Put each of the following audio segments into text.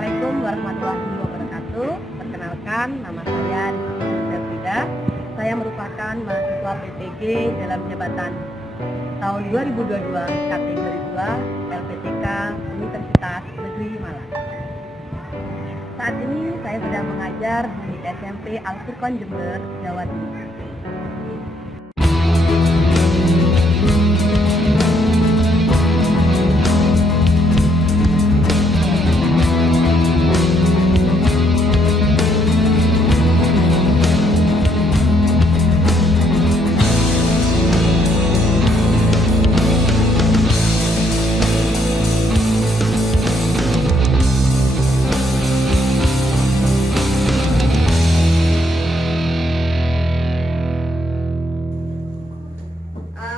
Assalamualaikum warahmatullahi wabarakatuh. Perkenalkan, nama saya Rizky Frida. Saya merupakan mahasiswa PPG dalam jabatan tahun 2022 kategori 2 LPTK Universitas Negeri Malang. Saat ini saya sedang mengajar di SMP Al-Furqan Jember, Jawa Timur.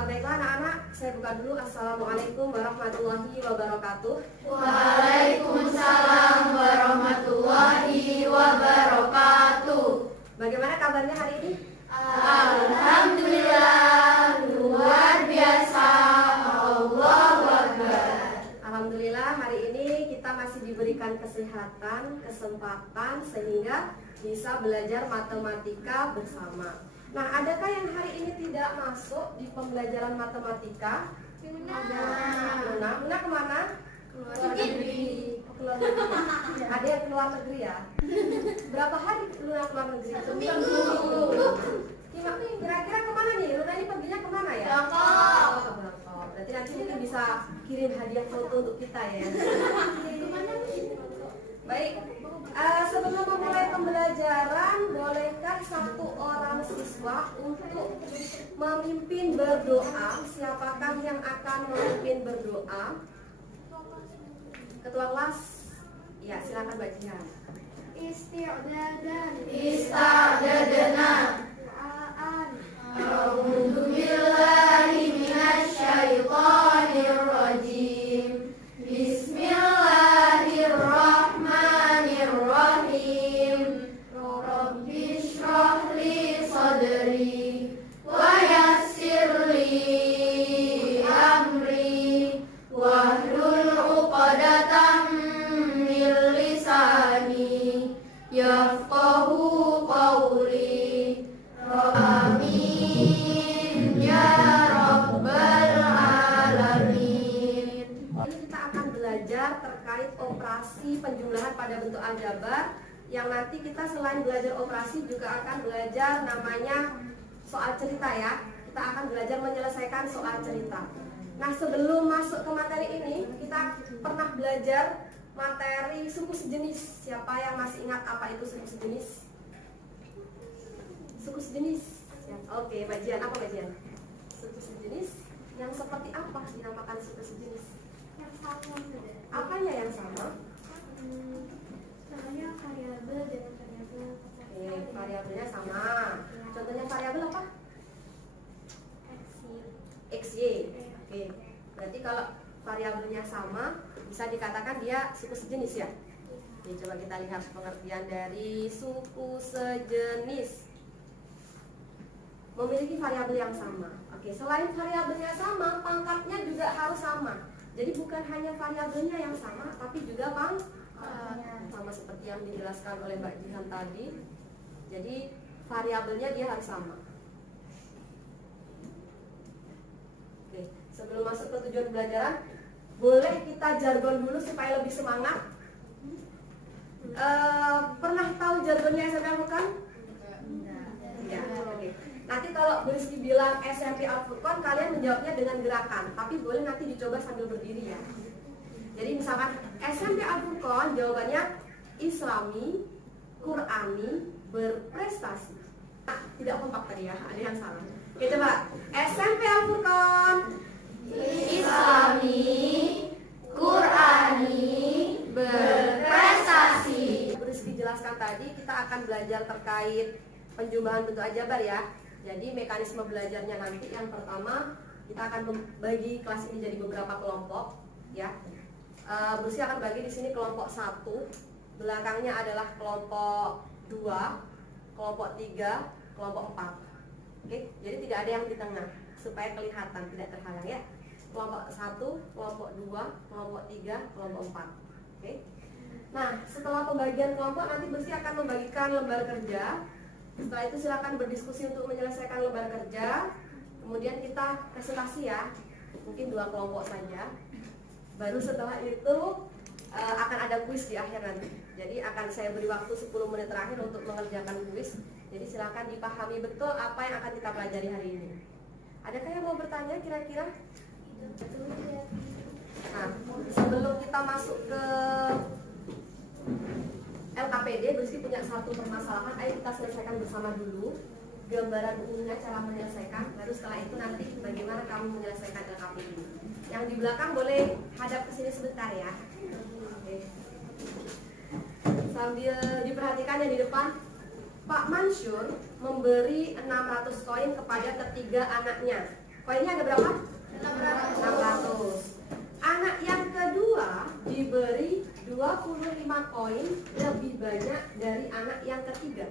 Baiklah anak-anak, saya buka dulu. Assalamualaikum warahmatullahi wabarakatuh. Waalaikumsalam warahmatullahi wabarakatuh. Bagaimana kabarnya hari ini? Alhamdulillah, luar biasa. Allahu Akbar. Alhamdulillah hari ini kita masih diberikan kesehatan, kesempatan sehingga bisa belajar matematika bersama. Nah, adakah yang hari ini tidak masuk di pembelajaran matematika? Luna kemana? Keluar negeri. Keluar negeri. Ada yang keluar negeri ya? Berapa hari Luna keluar negeri? Seminggu. Kira-kira kemana nih? Luna ini perginya kemana ya? Bangkok. Bangkok. Berarti nanti mungkin bisa kirim hadiah foto untuk kita ya. Baik, sebelum memulai pembelajaran, bolehkah satu orang siswa untuk memimpin berdoa? Siapakah yang akan memimpin berdoa? Ketua kelas? Ya, silakan Mbak Jihan. Ista'dadana. A'udzu billahi minasyaitonir rajim. Bismillahirrahmanirrahim. Rabbi shrah li sadri wa yassir li amri wahlul 'uqdatam min lisani yafqahu qawli. Amin ya rabbal alamin. Kita akan belajar terkait operasi penjumlahan pada bentuk aljabar, yang nanti kita selain belajar operasi juga akan belajar namanya soal cerita ya. Kita akan belajar menyelesaikan soal cerita. Nah, sebelum masuk ke materi ini, kita pernah belajar materi suku sejenis. Siapa yang masih ingat apa itu suku sejenis? Suku sejenis. Oke, Mbak Jian, apa Mbak Jian? Suku sejenis yang seperti apa dinamakan suku sejenis? Yang sama sudah. Apanya yang sama? Contohnya variabel dengan variabel. Oke, variabelnya sama. Contohnya variabel apa? XY. Oke, berarti kalau variabelnya sama, bisa dikatakan dia suku sejenis ya? Oke, coba kita lihat pengertian dari suku sejenis. Memiliki variabel yang sama. Oke, selain variabelnya sama, pangkatnya juga harus sama. Jadi bukan hanya variabelnya yang sama, tapi juga pangkatnya sama seperti yang dijelaskan oleh Mbak Jihan tadi. Jadi variabelnya dia harus sama. Oke, sebelum masuk ke tujuan pembelajaran, boleh kita jargon dulu supaya lebih semangat. Pernah tahu jargonnya SMP Al-Furqan? Ya, oke. Nanti kalau Bu Rizky bilang SMP Al-Furqan, kalian menjawabnya dengan gerakan, tapi boleh nanti dicoba sambil berdiri ya. Jadi misalkan SMP Al-Furqan, jawabannya Islami, Qurani, berprestasi. Nah, tidak kompak tadi ya, ada yang salah. Oke, coba SMP Al-Furqan, Islami, Qurani, berprestasi. Bu Rizky jelaskan tadi, kita akan belajar terkait penjumlahan bentuk aljabar ya. Jadi mekanisme belajarnya nanti yang pertama, kita akan membagi kelas ini jadi beberapa kelompok ya. Bu Rizky akan bagi di sini kelompok 1, belakangnya adalah kelompok 2, kelompok 3, kelompok 4. Oke, jadi tidak ada yang di tengah supaya kelihatan tidak terhalang ya. kelompok 1, kelompok 2, kelompok 3, kelompok 4. Oke. Nah, setelah pembagian kelompok nanti Besti akan membagikan lembar kerja. Setelah itu silakan berdiskusi untuk menyelesaikan lembar kerja. Kemudian kita presentasi ya, mungkin 2 kelompok saja. Baru setelah itu akan ada kuis di akhir nanti. Jadi akan saya beri waktu 10 menit terakhir untuk mengerjakan kuis. Jadi silakan dipahami betul apa yang akan kita pelajari hari ini. Adakah yang mau bertanya kira-kira? Nah, sebelum kita masuk ke LKPD, Besti punya satu permasalahan. Ayo kita selesaikan bersama dulu gambaran umumnya, cara menyelesaikan. Baru setelah itu nanti bagaimana kamu menyelesaikan LKPD. Yang di belakang boleh hadap ke sini sebentar ya. Oke. Sambil diperhatikan yang di depan, Pak Mansur memberi 600 koin kepada ketiga anaknya. Koinnya ada berapa? 600. Anak yang kedua diberi 25 koin lebih banyak dari anak yang ketiga.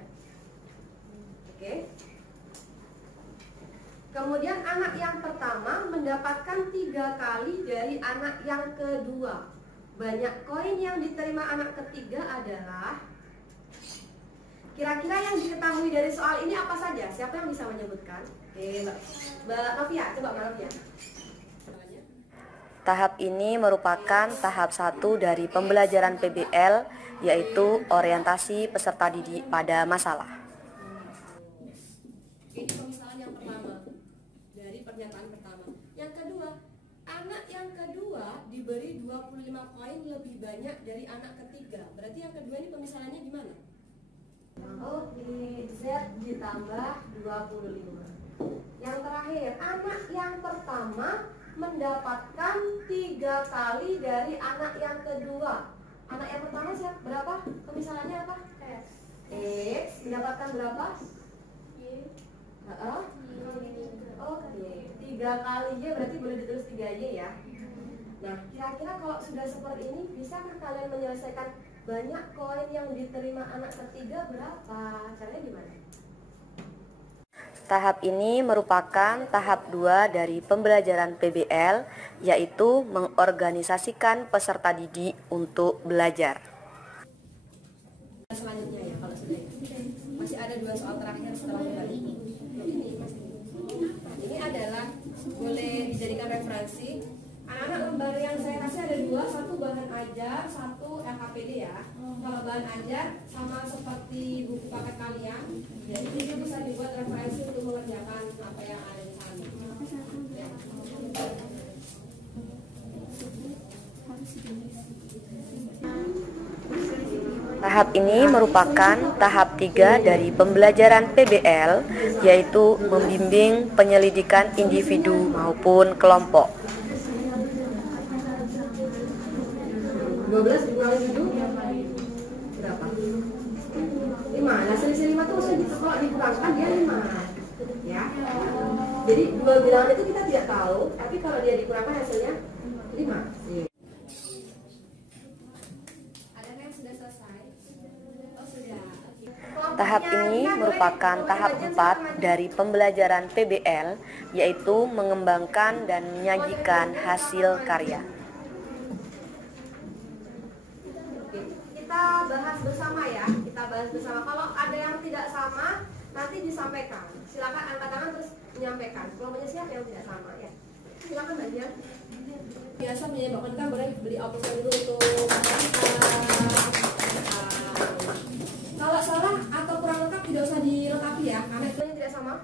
Oke. Kemudian anak yang pertama mendapatkan 3 kali dari anak yang kedua. Banyak koin yang diterima anak ketiga adalah, kira-kira yang diketahui dari soal ini apa saja? Siapa yang bisa menyebutkan? Oke, Mbak Novia, coba Mbak Novia. Tahap ini merupakan tahap 1 dari pembelajaran PBL, yaitu orientasi peserta didik pada masalah. Ini pemisahan yang pertama dari pernyataan pertama. Yang kedua, anak yang kedua diberi 25 koin lebih banyak dari anak ketiga. Berarti yang kedua ini pemisahannya gimana? Oke, Z ditambah 25. Yang terakhir, anak yang pertama mendapatkan 3 kali dari anak yang kedua. Anak yang pertama siapa? Berapa? Pemisahannya apa? X mendapatkan berapa? Oke, 3 kali Y berarti boleh ditulis 3Y ya. Nah, kira-kira kalau sudah seperti ini, bisakah kalian menyelesaikan banyak koin yang diterima anak ketiga berapa? Caranya gimana? Tahap ini merupakan tahap 2 dari pembelajaran PBL, yaitu mengorganisasikan peserta didik untuk belajar. Selanjutnya ya, kalau sudah masih ada 2 soal terakhir setelah ini. Ini adalah boleh dijadikan referensi. Anak-anak, lembar yang saya kasih ada 2, satu bahan ajar, satu LKPD ya. Kalau bahan ajar sama seperti buku paket kalian, jadi itu bisa dibuat referensi untuk mengerjakan apa yang ada di sana. Ya. Tahap ini merupakan tahap 3 dari pembelajaran PBL, yaitu membimbing penyelidikan individu maupun kelompok. 12 dikurangi 7 berapa? 5. Nah, selisih 5 itu maksudnya kalau dikurangkan dia 5. Ya. Jadi 2 bilangan itu kita tidak tahu, tapi kalau dia dikurangkan hasilnya 5. Ada yang sudah selesai? Oh, sudah. Tahap ini merupakan tahap 4 dari pembelajaran PBL, yaitu mengembangkan dan menyajikan hasil karya. Kita bahas bersama ya, kita bahas bersama. Kalau ada yang tidak sama, nanti disampaikan. Silakan angkat tangan terus menyampaikan. Kelompoknya siapa yang tidak sama ya? Silakan aja. Biasa menyebabkan kita boleh beli opsi dulu untuk kalau salah atau kurang lengkap tidak usah dilengkapi ya, karena itu tidak sama.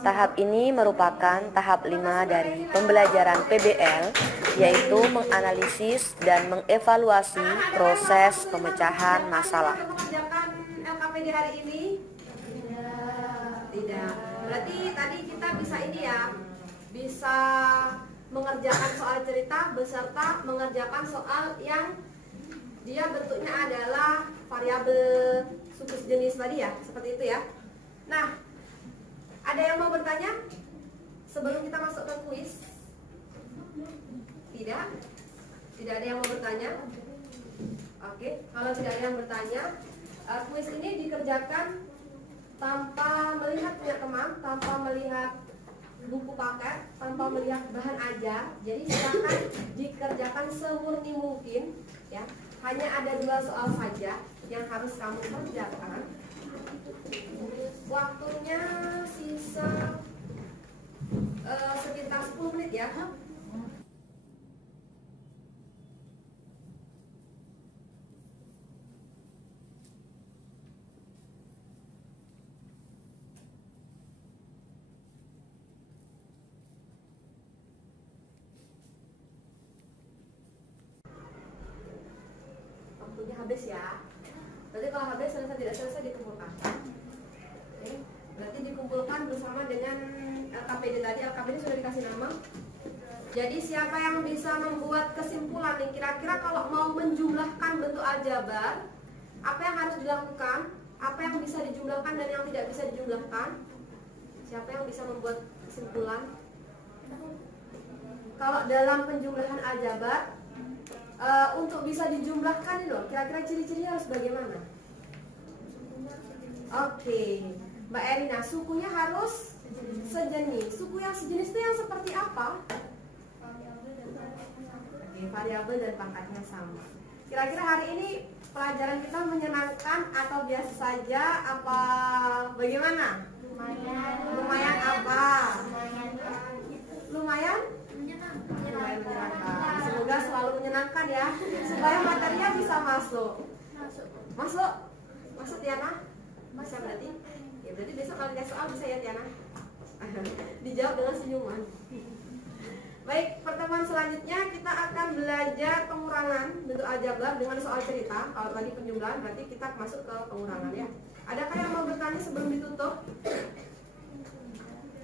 Tahap ini merupakan tahap 5 dari pembelajaran PBL, yaitu menganalisis dan mengevaluasi proses pemecahan masalah. Mengerjakan LKPD hari ini? Tidak. Berarti tadi kita bisa ini ya, bisa mengerjakan soal cerita beserta mengerjakan soal yang dia bentuknya adalah variabel suku jenis tadi ya, seperti itu ya. Nah, ada yang mau bertanya sebelum kita masuk ke kuis? Tidak? Tidak ada yang mau bertanya? Oke, kalau tidak ada yang bertanya, kuis ini dikerjakan tanpa melihat punya teman, tanpa melihat buku paket tanpa melihat bahan ajar. Jadi silakan dikerjakan semurni mungkin ya. Hanya ada 2 soal saja yang harus kamu kerjakan. Waktunya sisa sekitar 10 menit ya. Waktunya habis ya. Berarti kalau habis selesai tidak selesai dikumpulkan. Oke. Berarti dikumpulkan bersama dengan LKPD tadi. LKPD sudah dikasih nama. Jadi siapa yang bisa membuat kesimpulan nih, kira-kira kalau mau menjumlahkan bentuk aljabar, apa yang harus dilakukan? Apa yang bisa dijumlahkan dan yang tidak bisa dijumlahkan? Siapa yang bisa membuat kesimpulan? Kalau dalam penjumlahan aljabar, untuk bisa dijumlahkan nih loh, kira-kira ciri-cirinya harus bagaimana? Oke, Mbak Erina, sukunya harus sejenis. Suku yang sejenis itu yang seperti apa? Oke, variabel dan pangkatnya sama. Kira-kira hari ini pelajaran kita menyenangkan atau biasa saja? Apa bagaimana? Lumayan apa? Lumayan menyenangkan. Semoga selalu menyenangkan ya, supaya materinya bisa masuk. Masuk Tiana? Bisa berarti? Ya berarti besok kalau ada soal bisa ya Tiana? Dijawab dengan senyuman. Baik, pertemuan selanjutnya kita akan belajar pengurangan bentuk aljabar dengan soal cerita. Kalau tadi penjumlahan berarti kita masuk ke pengurangan ya. Adakah yang mau bertanya sebelum ditutup?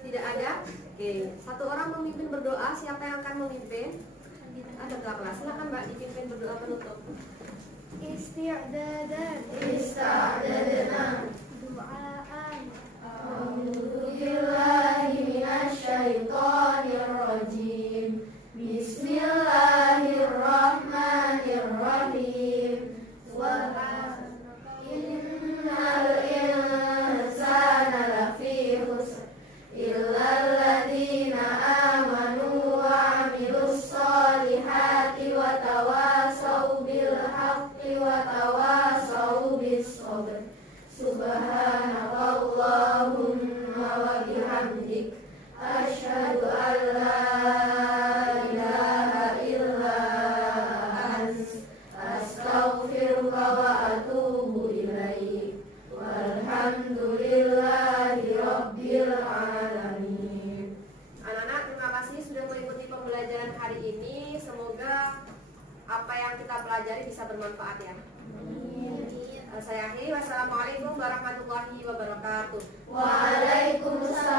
Tidak ada? Oke, satu orang memimpin berdoa. Siapa yang akan memimpin? Ada kelas. Silakan Mbak dipimpin berdoa penutup. Isti'dadan. Du'aan. A'udzubillahi minasyaitonirrajim. Bismillahirrahmanirrahim. Innal insana lafi khusr illal ladzina amanu wa 'amilus solihati wa tawasau bil haqqi wa tawasau bis sabr. Subhanakallahumma wa bihamdik asyhadu an la ilaha illa anta astaghfiruka wa atubu ilaik. Walhamdulillahi rabbil alamin. Anak-anak, terima kasih sudah mengikuti pembelajaran hari ini. Semoga apa yang kita pelajari bisa bermanfaat ya. Saya akhiri. Wassalamualaikum warahmatullahi wabarakatuh. Waalaikumsalam